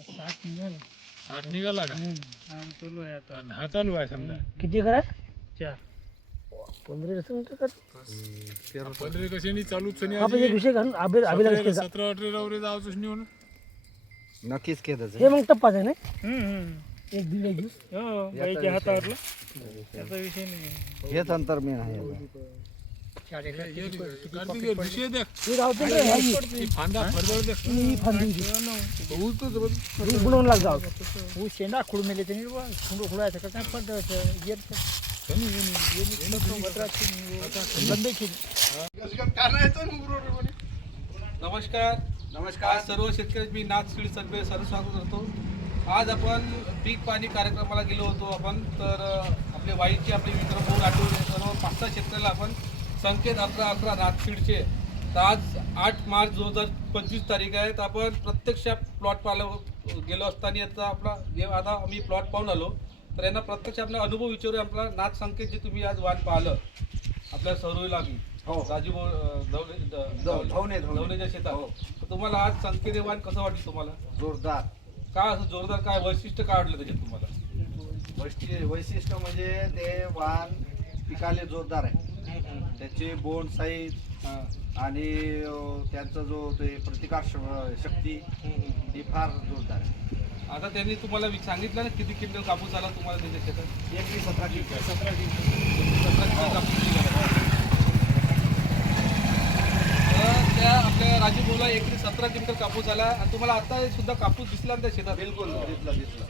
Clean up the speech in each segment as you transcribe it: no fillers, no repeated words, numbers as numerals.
आठ निघाला का? चालू आहे आता. हा चालू आहे समजा. किती करा 4 15 कर 15 कशाने चालूच नाही आपण एक विषय घालून अभिला 17 18 वर जावच नाही म्हणून. नक्कीच केलं हे मग टप्पाच आहे ना एक दीड एक दिवस हो बाईच्या हातावरला त्याचा विषय नाही. हेच अंतर मी आहे कार्तिक विषय देख. हे राहते ना ह्याची. ही फांदा फरदळ देख. ही फांदी बनवून लाग जाऊ हो शेंडा खुड मेले त्यांनी खुंड खुडायचं का काय पडतं येत बंद केली. नमस्कार सर्व शेतकरी, मी नाथ सीड सर्वे सर्व स्वागत करतो. आज आपण पीक पाणी कार्यक्रमाला गेलो होतो आपण. तर आपले वाईचे आपले मित्र भाऊ आठवले सर्व 5-6 शेतकऱ्याला आपण संकेत 11-11 नाथ सीडचे. तर आज 8 मार्च 2025 तारीख आहे. तर आपण प्रत्यक्ष प्लॉट पाहायला गेलो असताना आता आम्ही प्लॉट पाहून आलो. तर यांना प्रत्यक्ष आपला अनुभव विचारू. आपला नाथ संकेत जे तुम्ही आज वाण पाहिलं आपल्या सरोई लागली राजीव धवलेच्या शेतात. तर तुम्हाला आज संकेत वाण कसं वाटलं तुम्हाला? जोरदार. काय असं जोरदार काय वैशिष्ट्य काय वाटलं त्याच्यात तुम्हाला? वैशिष्ट्य म्हणजे ते वाण पिकाले जोरदार आहे. त्याची बोंड साईज आणि त्यांचा जो ते प्रतिकार शक्ती ही फार जोरदार आहे. आता त्यांनी तुम्हाला सांगितलं ना किती क्विंटल कापूस आला तुम्हाला त्याच्या शेतात? 17 क्विंटल. 17 क्विंटल कापूस निघाला. तर त्या आपल्या राजू भाऊला एकरी 17 क्विंटल कापूस आला. आणि तुम्हाला आता सुद्धा कापूस दिसला ना त्या शेतात? बिलकुल दिसला.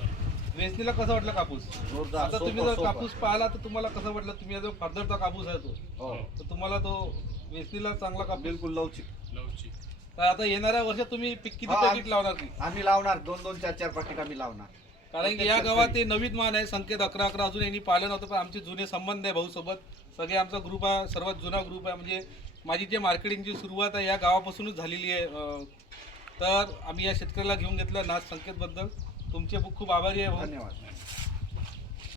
वेचणीला कसं वाटलं कापूस? जोरदार. आता तुम्ही जर कापूस पाहिला तर तुम्हाला कसं वाटलं? तुम्ही जो फर्दरचा कापूस आहे तो, तर तुम्हाला तो वेचणीला चांगला कापूस बिलकुल लवचिक. तर आता येणाऱ्या वर्षात तुम्ही किती पॅकेट लावणार की? आम्ही लावणार 2-2, 4-4 पाकिट आम्ही लावणार. कारण की या गावात ते नवीन मान आहे संकेत 11-11 अजून यांनी पाहिलं नव्हतं. पण आमचे जुने संबंध आहे भाऊ सोबत. सगळे आमचा ग्रुप आहे, सर्वात जुना ग्रुप आहे. म्हणजे माझी जे मार्केटिंगची सुरुवात आहे या गावापासूनच झालेली आहे. तर आम्ही या शेतकऱ्याला घेऊन घेतलं नाथ संकेतबद्दल. तुमचे खूप आभारी आहे भाऊ. धन्यवाद.